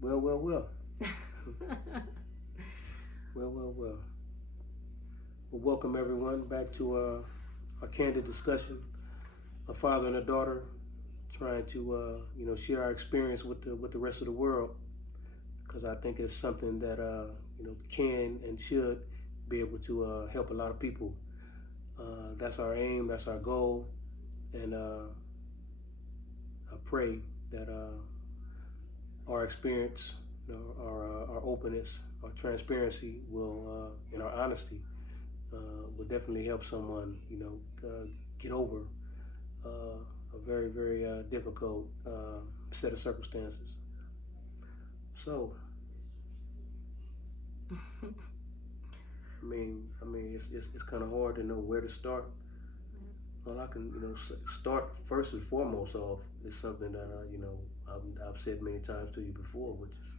Well, well, well. Well, well, well. Well, welcome everyone back to our candid discussion. A father and a daughter trying to, share our experience with the rest of the world, because I think it's something that can and should be able to help a lot of people. That's our aim. That's our goal, and I pray that our experience, our openness, our transparency and our honesty will definitely help someone, get over a very, very difficult set of circumstances. So, it's kind of hard to know where to start. Well, I can, start first and foremost off is something that I've said many times to you before, which is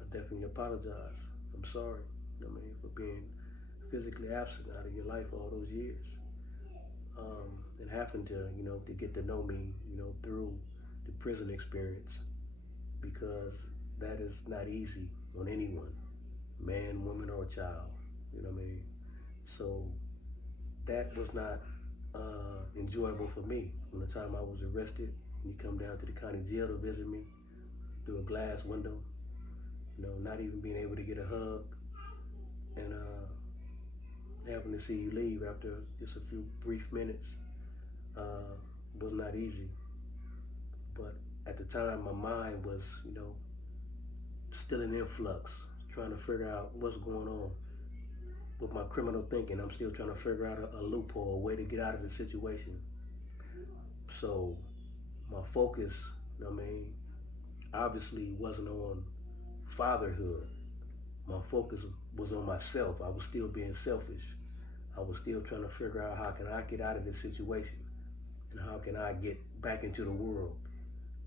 I definitely apologize. I'm sorry. For being physically absent out of your life all those years, and having to get to know me, through the prison experience, because that is not easy on anyone, man, woman, or child. You know what I mean? So that was not enjoyable for me. From the time I was arrested, and you come down to the county jail to visit me through a glass window, not even being able to get a hug, and having to see you leave after just a few brief minutes was not easy. But at the time, my mind was, still in influx, trying to figure out what's going on with my criminal thinking. I'm still trying to figure out a loophole, a way to get out of the situation. So my focus, obviously wasn't on fatherhood. My focus was on myself. I was still being selfish. I was still trying to figure out how can I get out of this situation, and how can I get back into the world.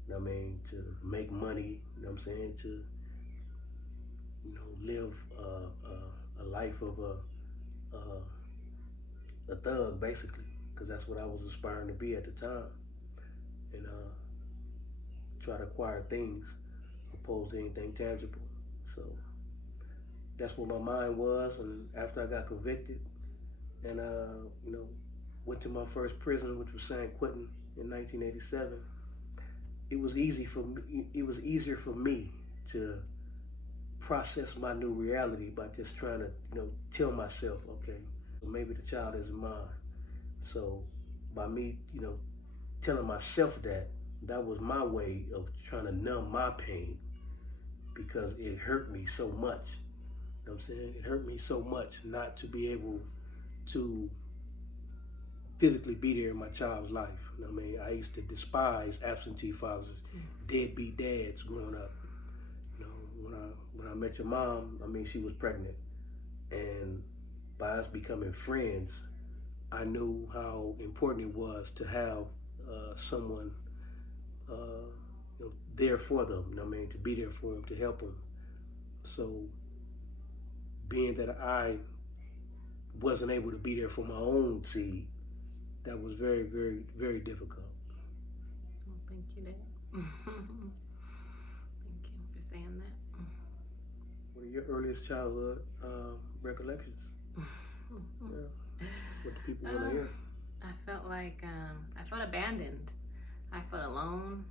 To make money. To live a life of a thug, basically, because that's what I was aspiring to be at the time, and try to acquire things opposed to anything tangible. So that's what my mind was. And after I got convicted and went to my first prison, which was San Quentin in 1987, it was easier for me to process my new reality by just trying to tell myself, okay, maybe the child isn't mine. So by me telling myself that was my way of trying to numb my pain, because it hurt me so much. You know what I'm saying? It hurt me so much not to be able to physically be there in my child's life. I used to despise absentee fathers, deadbeat dads growing up. When I met your mom, she was pregnant, and by us becoming friends, I knew how important it was to have someone there for them. To be there for them, to help them. So, being that I wasn't able to be there for my own seed, that was very, very, very difficult. Well, thank you, Dad. Thank you for saying that. What are your earliest childhood recollections? Yeah. What do people want to hear? I felt like I felt abandoned. I felt alone.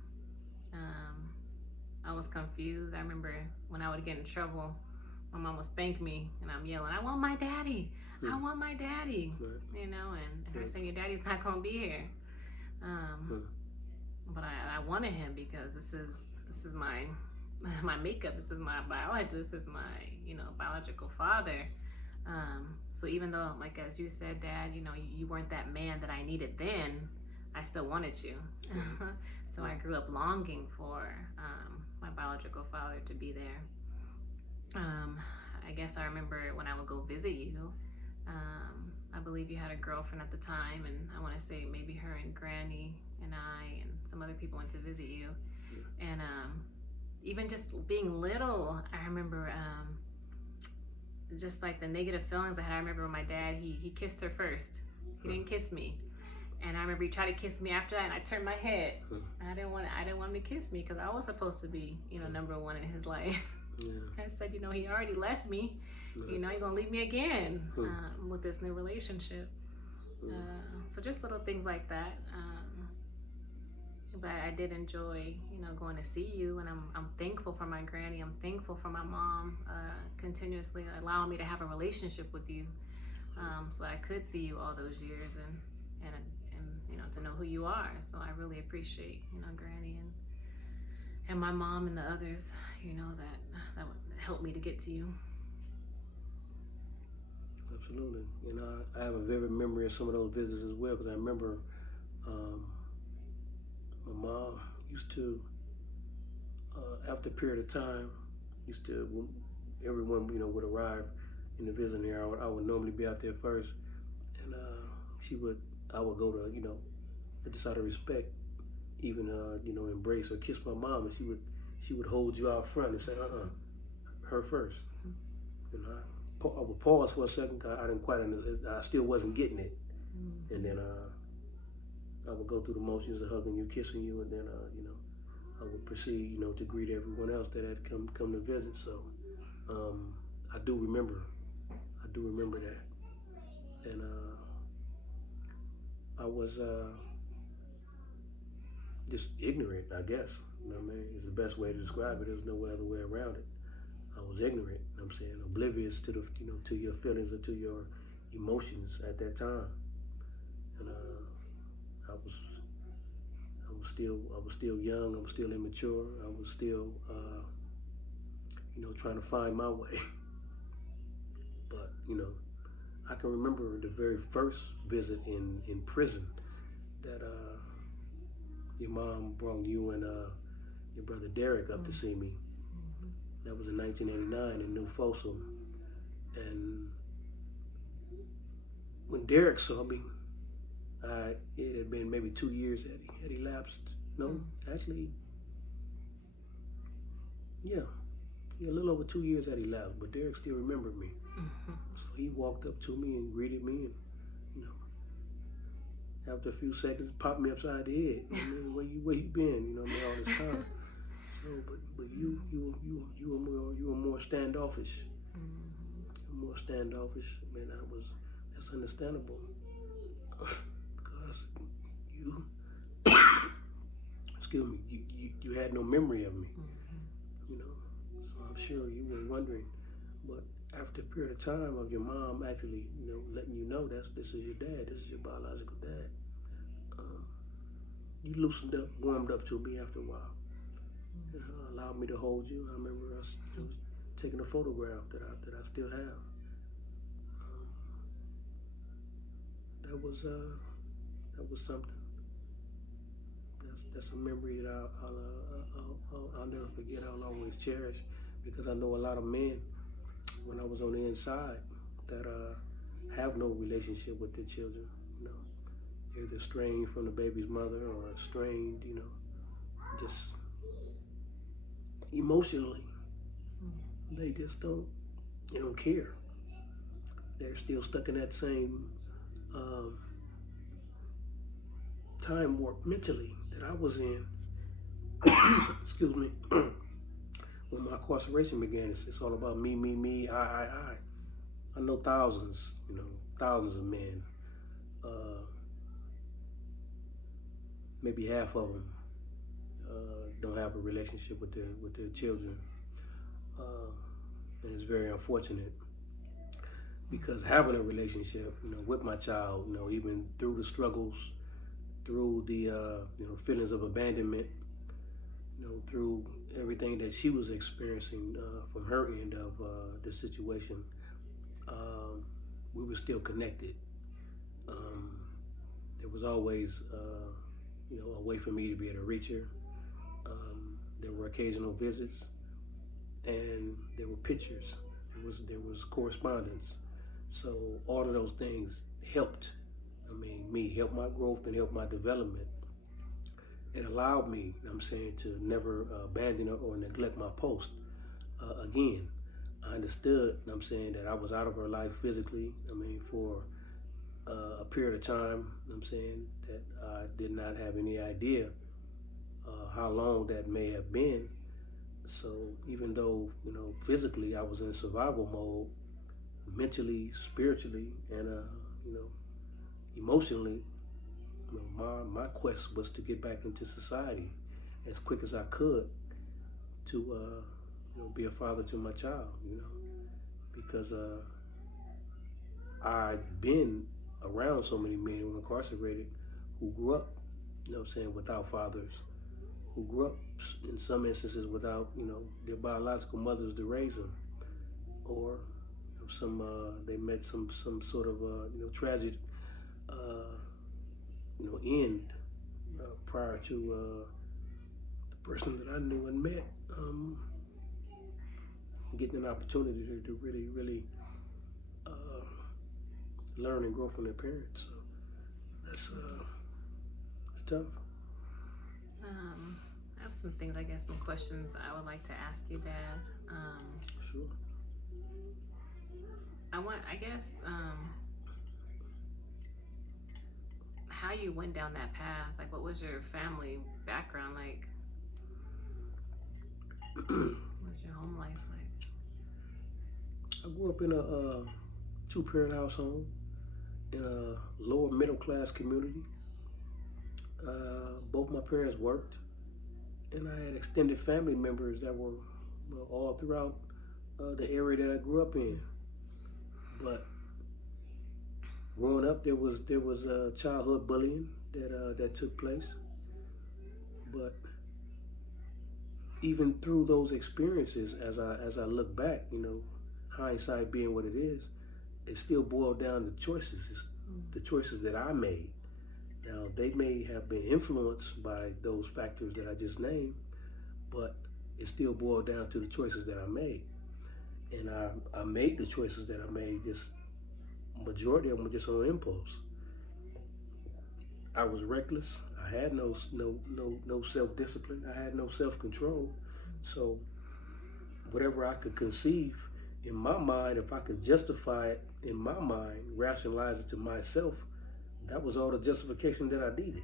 I was confused. I remember when I would get in trouble, my mom would spank me, and I'm yelling, "I want my daddy! I want my daddy!" Right. And her saying, "Your daddy's not gonna be here." But I wanted him because this is my makeup. This is my biologist. This is my biological father. So even though, like as you said, Dad, you weren't that man that I needed then, I still wanted you. So I grew up longing for my biological father to be there. I guess I remember when I would go visit you, I believe you had a girlfriend at the time, and I want to say maybe her and Granny and I and some other people went to visit you. And even just being little, I remember just like the negative feelings I had. I remember when my dad, he kissed her first. He didn't kiss me. And I remember he tried to kiss me after that, and I turned my head. I didn't want him to kiss me because I was supposed to be, number one in his life. Yeah. I said, he already left me. You're gonna leave me again with this new relationship. So just little things like that. But I did enjoy, going to see you, and I'm thankful for my granny. I'm thankful for my mom continuously allowing me to have a relationship with you, so I could see you all those years and to know who you are. So I really appreciate granny and my mom and the others that would help me to get to you. Absolutely. I have a vivid memory of some of those visits as well, because I remember my mom used to, after a period of time, everyone would arrive in the visiting area. I would normally be out there first, and I would go to just out of respect, even embrace or kiss my mom, and she would hold you out front and say, her first. I would pause for a second. I didn't quite understand. I still wasn't getting it, and then I would go through the motions of hugging you, kissing you, and then I would proceed to greet everyone else that had come to visit. So I do remember that, and I was just ignorant, I guess. What I mean, it's the best way to describe it. There's no other way around it. I was ignorant. I'm saying oblivious to the to your feelings or to your emotions at that time, and I was still young. I was still immature. I was still trying to find my way. But I can remember the very first visit in prison that your mom brought you and your brother Derek up to see me. That was in 1989 in New Folsom. And when Derek saw me, it had been maybe 2 years that had elapsed. No, actually, yeah, a little over 2 years had elapsed, but Derek still remembered me. So he walked up to me and greeted me, and after a few seconds, popped me upside the head. Where you been? All this time. So, but you were more standoffish. More standoffish. Man, that's understandable. Because you, excuse me, you had no memory of me. So I'm sure you were wondering. But after a period of time of your mom actually, letting you know this is your dad, this is your biological dad, you loosened up, warmed up to me after a while. Allowed me to hold you. I remember us taking a photograph that I still have. That was something. That's a memory that I'll never forget. I'll always cherish, because I know a lot of men, when I was on the inside, that have no relationship with their children. They're either estranged from the baby's mother or estranged, just emotionally. They just don't care. They're still stuck in that same time warp mentally that I was in. Excuse me. When my incarceration began, it's all about me, I. I know thousands of men. Maybe half of them don't have a relationship with their children, and it's very unfortunate, because having a relationship, with my child, even through the struggles, through the feelings of abandonment, through everything that she was experiencing from her end of the situation, we were still connected. There was always a way for me to be able to reach her. There were occasional visits, and there were pictures. There was correspondence. So all of those things helped. Me help my growth and help my development. It allowed me, to never abandon or neglect my post. Again, I understood, that I was out of her life physically. For a period of time, I'm saying, that I did not have any idea how long that may have been. So even though, physically I was in survival mode, mentally, spiritually, and, emotionally, my quest was to get back into society as quick as I could to, be a father to my child, because I'd been around so many men who were incarcerated who grew up, without fathers, who grew up in some instances without, their biological mothers to raise them, or they met some sort of tragic end prior to the person that I knew and met getting an opportunity to really, really learn and grow from their parents. So that's it's tough. I have some things, I guess, some questions I would like to ask you, Dad. Sure. I guess, how you went down that path. Like, what was your family background like? What was your home life like? I grew up in a two-parent household in a lower middle class community. Both my parents worked, and I had extended family members that were all throughout the area that I grew up in. But growing up, there was childhood bullying that took place. But even through those experiences, as I look back, hindsight being what it is, it still boiled down to choices, the choices that I made. Now, they may have been influenced by those factors that I just named, but it still boiled down to the choices that I made. And I made the choices that I made, just majority of them were just on impulse. I was reckless. I had no self-discipline. I had no self-control. So whatever I could conceive in my mind, if I could justify it in my mind, rationalize it to myself, that was all the justification that I needed,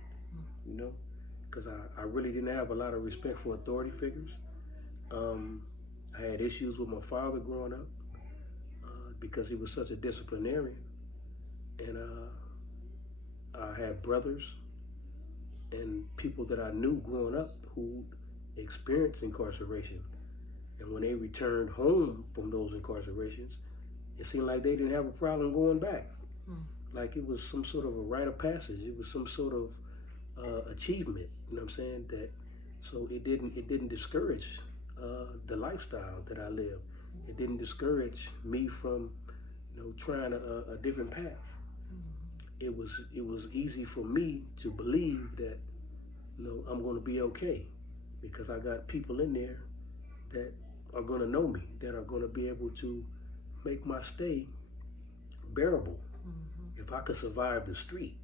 because I really didn't have a lot of respect for authority figures. I had issues with my father growing up because he was such a disciplinarian. And I had brothers and people that I knew growing up who experienced incarceration. And when they returned home from those incarcerations, it seemed like they didn't have a problem going back. Like it was some sort of a rite of passage. It was some sort of achievement, so it didn't discourage the lifestyle that I lived. It didn't discourage me from, trying a different path. It was easy for me to believe that, I'm going to be okay because I got people in there that are going to know me, that are going to be able to make my stay bearable. If I could survive the street,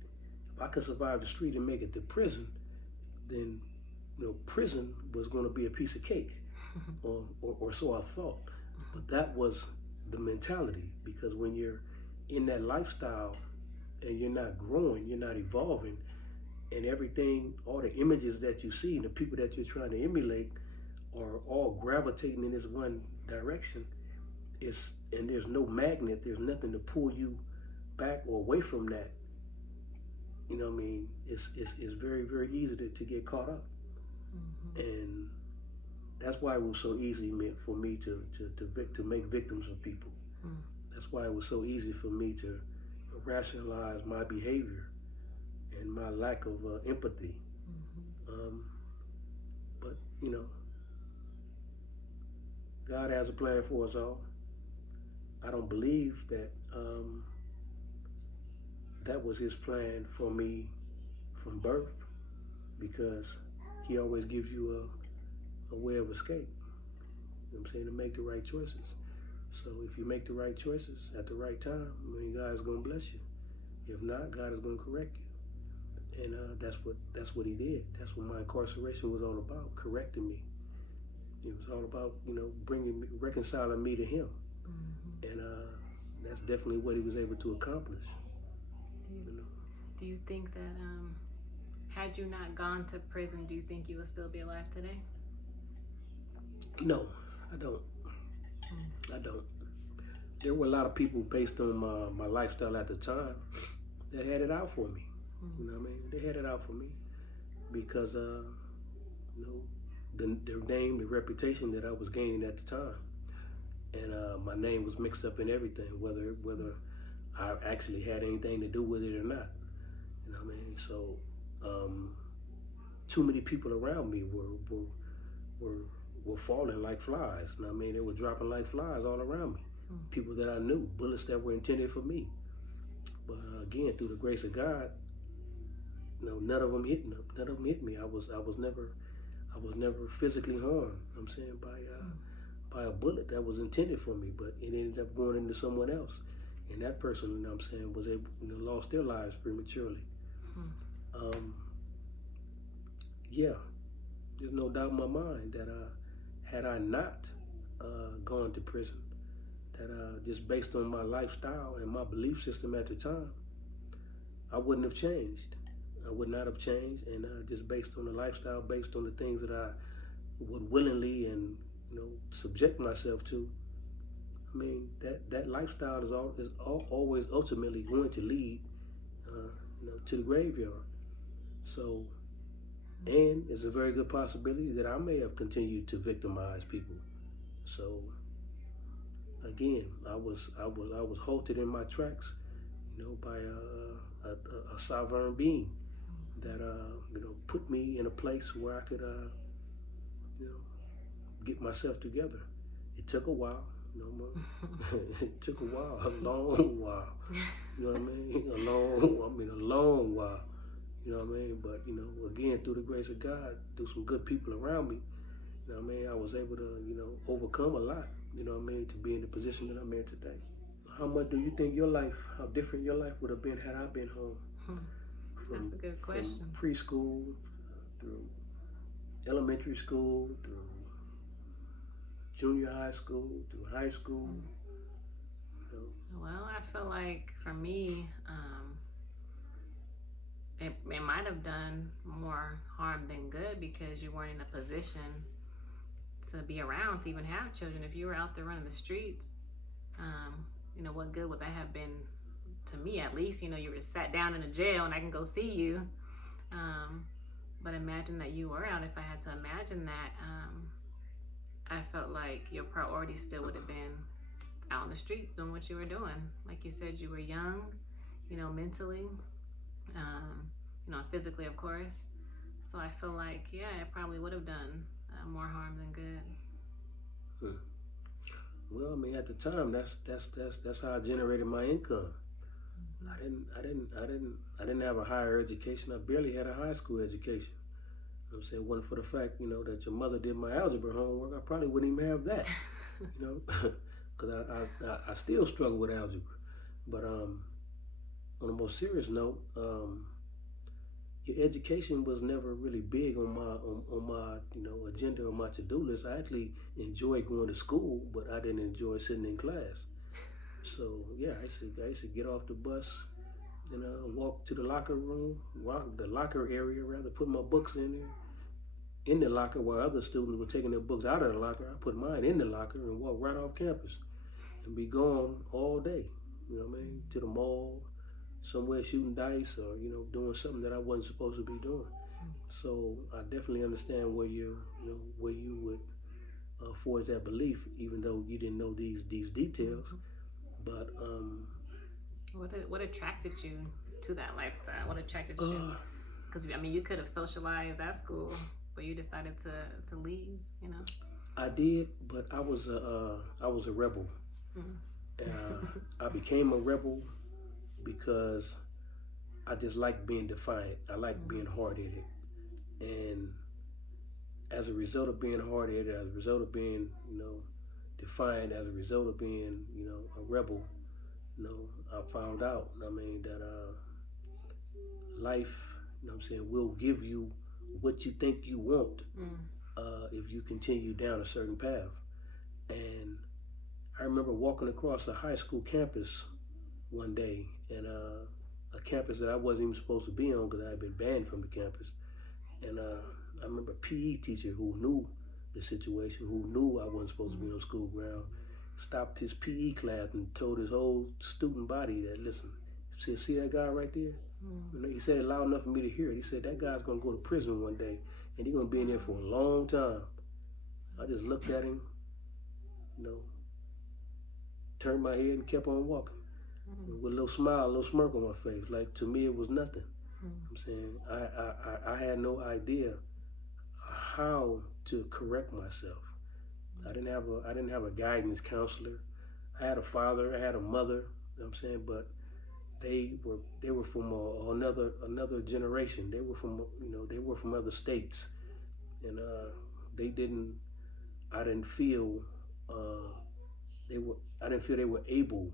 and make it to prison, then prison was going to be a piece of cake, or so I thought. But that was the mentality, because when you're in that lifestyle and you're not growing, you're not evolving, and everything, all the images that you see and the people that you're trying to emulate are all gravitating in this one direction, and there's no magnet, there's nothing to pull you back or away from that. It's very, very easy to get caught up. And that's why it was so easy for me to make victims of people. That's why it was so easy for me to rationalize my behavior and my lack of empathy. But God has a plan for us all. I don't believe that that was his plan for me from birth, because he always gives you a way of escape, to make the right choices. So if you make the right choices at the right time, God is going to bless you. If not, God is going to correct you. And that's what he did. That's what my incarceration was all about, correcting me. It was all about, reconciling me to him. And that's definitely what he was able to accomplish. You know. Do you think that had you not gone to prison, do you think you would still be alive today? No, I don't. I don't. There were a lot of people based on my lifestyle at the time that had it out for me. You know what I mean? They had it out for me because you know, the name, the reputation that I was gaining at the time, and my name was mixed up in everything, whether I actually had anything to do with it or not. You know what I mean? So too many people around me were were falling like flies. You know what I mean? They were dropping like flies all around me. People that I knew, bullets that were intended for me. But again, through the grace of God, you know, none of them hit me. None of them hit me. I was never physically harmed. You know what I'm saying, by a bullet that was intended for me, but it ended up going into someone else, and that person, you know what I'm saying, was able, you know, lost their lives prematurely. Yeah, there's no doubt in my mind that had I not gone to prison, that just based on my lifestyle and my belief system at the time, I wouldn't have changed. I would not have changed, and just based on the lifestyle, based on the things that I would willingly and, you know, subject myself to. I mean, that lifestyle is always ultimately going to lead, you know, to the graveyard. So, and it's a very good possibility that I may have continued to victimize people. So, again, I was halted in my tracks, you know, by a sovereign being that you know, put me in a place where I could you know, get myself together. It took a while, you know. It took a while, a long while. You know what I mean? A long while. You know what I mean? But, you know, again, through the grace of God, through some good people around me, you know what I mean, I was able to, you know, overcome a lot, you know what I mean, to be in the position that I'm in today. How much do you think how different your life would have been had I been home? That's a good question. From preschool through elementary school, through junior high school, through high school. You know. Well, I feel like for me, it might have done more harm than good because you weren't in a position to be around to even have children. If you were out there running the streets, you know, what good would that have been to me? At least, you know, you were sat down in a jail and I can go see you. But imagine that you were out. If I had to imagine that, I felt like your priority still would have been out in the streets doing what you were doing. Like you said, you were young, you know, mentally, you know, physically, of course. So I feel like, yeah, it probably would have done more harm than good. Well, I mean, at the time, that's how I generated my income. I didn't have a higher education. I barely had a high school education. You know what I'm saying? It wasn't for the fact, you know, that your mother did my algebra homework, I probably wouldn't even have that. You know, because I still struggle with algebra. But on a more serious note, your education was never really big on my you know, agenda or my to-do list. I actually enjoyed going to school, but I didn't enjoy sitting in class. So yeah, I used to get off the bus and walk to the locker area rather, put my books in there in the locker while other students were taking their books out of the locker. I put mine in the locker and walk right off campus and be gone all day. You know what I mean? To the mall, somewhere shooting dice, or, you know, doing something that I wasn't supposed to be doing. So I definitely understand where you would forge that belief, even though you didn't know these details. But what attracted you to that lifestyle? What attracted you? Because I mean, you could have socialized at school, but you decided to leave. You know. I did, but I was a rebel. I became a rebel because I just like being defiant. I like being hard-headed, and as a result of being hard-headed, as a result of being, you know, defiant, as a result of being, you know, a rebel, you know, I found out, I mean, that life, you know what I'm saying, will give you what you think you want if you continue down a certain path. And I remember walking across a high school campus one day, and a campus that I wasn't even supposed to be on because I had been banned from the campus. And I remember a PE teacher who knew the situation, who knew I wasn't supposed to be on school ground, stopped his PE class and told his whole student body that, listen, he said, see that guy right there? He said it loud enough for me to hear it. He said, that guy's going to go to prison one day, and he's going to be in there for a long time. I just looked at him, turned my head and kept on walking. With a little smile, a little smirk on my face. Like, to me, it was nothing. I'm saying I had no idea how to correct myself. I didn't have a guidance counselor. I had a father, I had a mother, I'm saying, but they were from another generation. They were from other states, and I didn't feel they were able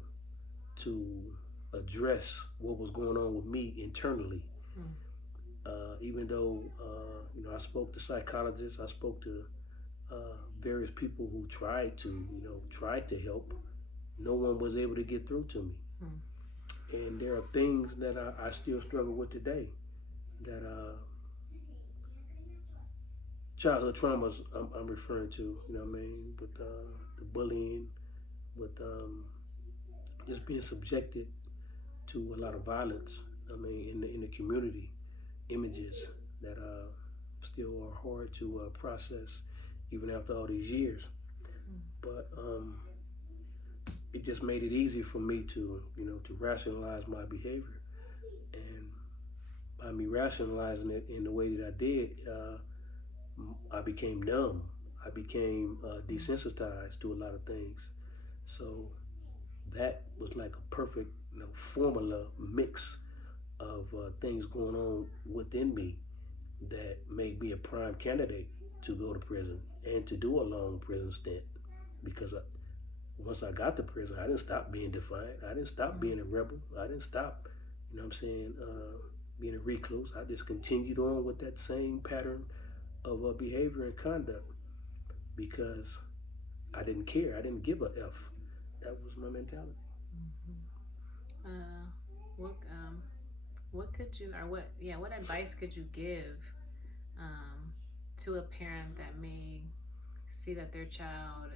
to address what was going on with me internally. Even though I spoke to psychologists, I spoke to various people who tried to help, no one was able to get through to me. And there are things that I still struggle with today, that childhood traumas I'm referring to, with the bullying, with just being subjected to a lot of violence, in the community, images that still are hard to process even after all these years. But it just made it easier for me to rationalize my behavior. And by me rationalizing it in the way that I did, I became numb. I became desensitized to a lot of things. So that was like a perfect formula mix of things going on within me that made me a prime candidate to go to prison and to do a long prison stint. Because once I got to prison, I didn't stop being defiant. I didn't stop being a rebel. I didn't stop, being a recluse. I just continued on with that same pattern of behavior and conduct because I didn't care. I didn't give a F. That was my mentality. What advice could you give to a parent that may see that their child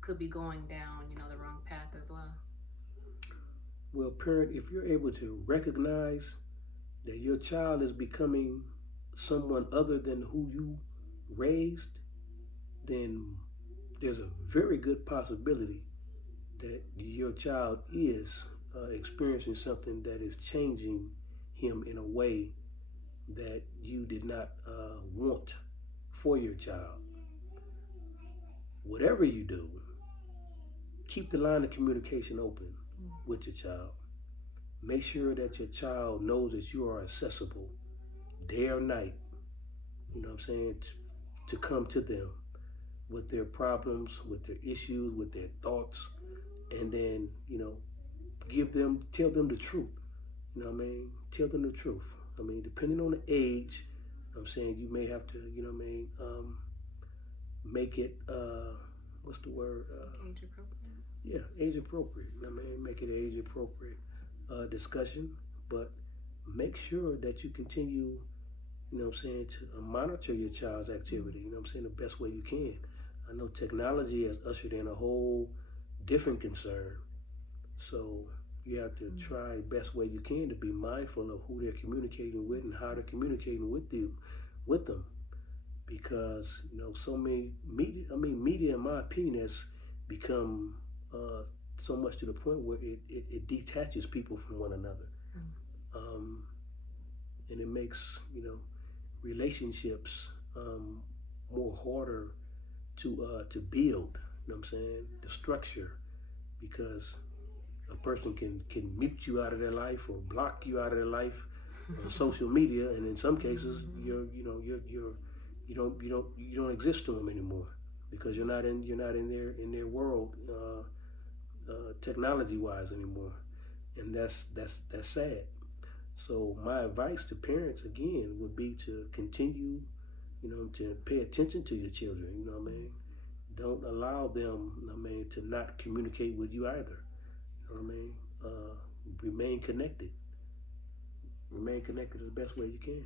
could be going down, the wrong path as well? Well, parent, if you're able to recognize that your child is becoming someone other than who you raised, then there's a very good possibility that your child is experiencing something that is changing him in a way that you did not want for your child. Whatever you do, keep the line of communication open with your child. Make sure that your child knows that you are accessible day or night, to come to them with their problems, with their issues, with their thoughts, and then, tell them the truth. Tell them the truth. Depending on the age, you may have to, make it, what's the word? Age appropriate? Yeah, age appropriate. Make it age appropriate discussion, but make sure that you continue, to monitor your child's activity, the best way you can. I know technology has ushered in a whole different concern. So you have to try the best way you can to be mindful of who they're communicating with and how they're communicating with them. Because, so many media, in my opinion, has become so much to the point where it detaches people from one another. And it makes, relationships more harder to build, the structure, because a person can mute you out of their life or block you out of their life on social media, and in some cases you don't exist to them anymore because you're not in their world technology wise anymore, and that's sad. So my advice to parents again would be to continue, to pay attention to your children. Don't allow them, to not communicate with you either. remain connected. Remain connected the best way you can.